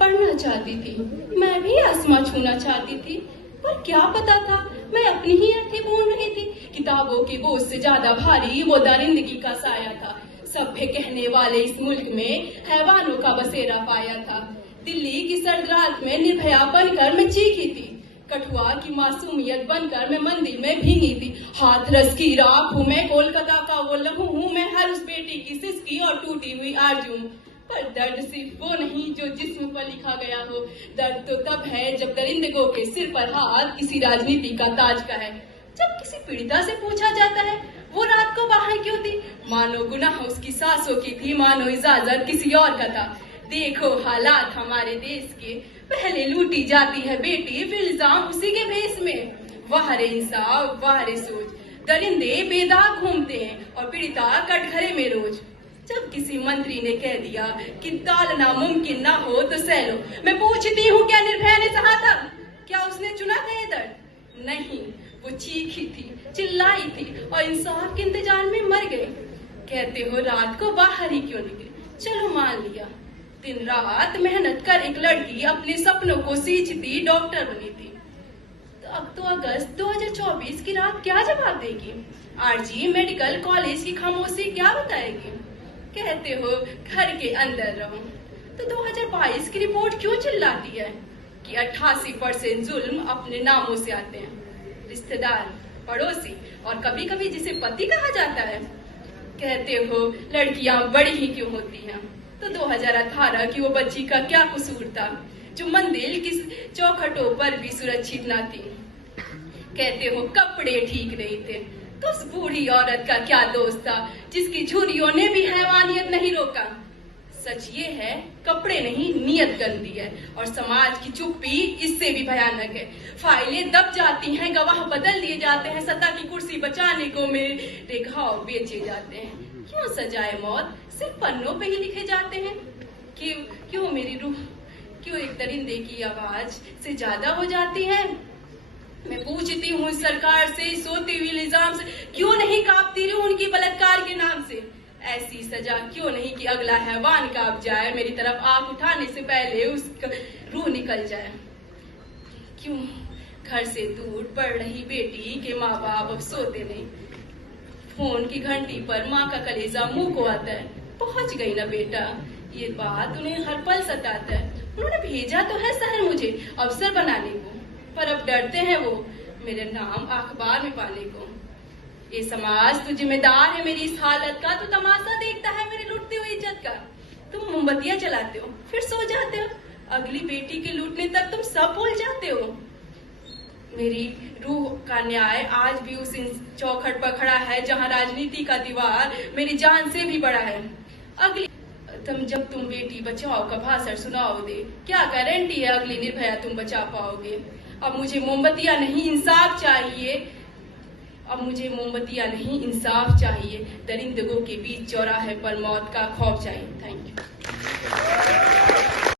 पढ़ना चाहती थी, मैं भी आसमां छूना चाहती थी, पर क्या पता था मैं अपनी ही अर्थी भूल रही थी। किताबों के बोझ से ज्यादा भारी वो दरिंदगी का साया था। सभ्य कहने वाले इस मुल्क में हैवानों का बसेरा पाया था। दिल्ली की सर्द रात में निर्भया बनकर मैं चीखी थी, कठुआ की मासूमियत बनकर मैं मंदिर में भीगी थी। हाथरस की राख हूँ मैं, कोलकाता का वो लहू हूँ मैं, हर उस बेटी की सिसकी और टूटी हुई आरज़ू। पर दर्द सिर्फ वो नहीं जो जिस्म पर लिखा गया हो, दर्द तो तब है जब दरिंदगों के सिर पर हाथ किसी राजनीति का ताज का है। जब किसी पीड़िता से पूछा जाता है वो रात को बाहर क्यों थी, मानो गुनाह उसकी सासों की थी, मानो इजाजत किसी और का था। देखो हालात हमारे देश के, पहले लूटी जाती है बेटी, फिर इल्जाम उसी के भेस में। वाह रे इंसाफ, वाह रे सोच, दरिंदे बेदाग घूमते हैं और पीड़िता कटघरे में रोज। जब किसी मंत्री ने कह दिया कि टालना मुमकिन ना हो तो सह लो, मैं पूछती हूँ क्या निर्भया ने सहा था, क्या उसने चुना था ये दर्द? नहीं, वो चीखी थी, चिल्लाई थी और इंसाफ के इंतजार में मर गई। कहते हो रात को बाहर ही क्यों निकले, चलो मान लिया, दिन रात मेहनत कर एक लड़की अपने सपनों को सींचती डॉक्टर बनी थी। तो अब तो अगस्त 2024 की रात क्या जवाब देगी? आरजी मेडिकल कॉलेज की खामोशी क्या बताएगी? कहते हो घर के अंदर रहो, तो 2022 की रिपोर्ट क्यों चिल्लाती है कि 88% जुल्म अपने नामों से आते हैं, रिश्तेदार, पड़ोसी और कभी कभी जिसे पति कहा जाता है। कहते हो लड़कियां बड़ी ही क्यों होती हैं, तो 2018 की वो बच्ची का क्या कसूर था जो मंदिर की चौखटों पर भी सुरक्षित ना थी। कहते हो कपड़े ठीक नहीं थे, तो उस बूढ़ी औरत का क्या दोष था जिसकी झुर्रियों ने भी हैवानियत नहीं रोका। सच ये है कपड़े नहीं नीयत गंदी है और समाज की चुप्पी इससे भी भयानक है। फाइलें दब जाती हैं, गवाह बदल दिए जाते हैं, सत्ता की कुर्सी बचाने को मेरे घाव बेचे जाते हैं। क्यों सजाए मौत सिर्फ पन्नों पे ही लिखे जाते हैं? क्यों मेरी रूह, क्यों एक दरिंदे की आवाज से ज्यादा हो जाती है? मैं पूछती हूँ सरकार से, सोती हुई इल्जाम से, क्यों नहीं कांपती रूह उनकी बलात्कार के नाम से? ऐसी सजा क्यों नहीं कि अगला हैवान कांप जाए मेरी तरफ आंख उठाने से पहले उसका रूह निकल जाए? क्यों घर से दूर पड़ रही बेटी के माँ बाप अब सोते नहीं? फोन की घंटी पर माँ का कलेजा मुंह को आता है, पहुंच गई ना बेटा, ये बात उन्हें हर पल सताता है। उन्होंने भेजा तो है शहर मुझे अफसर बनाने को, पर अब डरते हैं वो मेरे नाम अखबार में पाने को। ये समाज तो जिम्मेदार है मेरी इस हालत का, तो तमाशा देखता है मेरी लुटती हुई इज्जत का। तुम मोमबत्तियां जलाते हो फिर सो जाते हो, अगली बेटी के लूटने तक तुम सब भूल जाते हो। मेरी रूह का न्याय आज भी उस चौखट पर खड़ा है जहां राजनीति का दीवार मेरी जान से भी बड़ा है। अगली जब तुम बेटी बचाओ का भाषण सुनाओगे, क्या गारंटी है अगली निर्भया तुम बचा पाओगे? अब मुझे मोमबत्तियां नहीं इंसाफ चाहिए, अब मुझे मोमबत्तियां नहीं इंसाफ चाहिए, दरिंदगों के बीच चौराहे पर मौत का खौफ चाहिए। Thank you.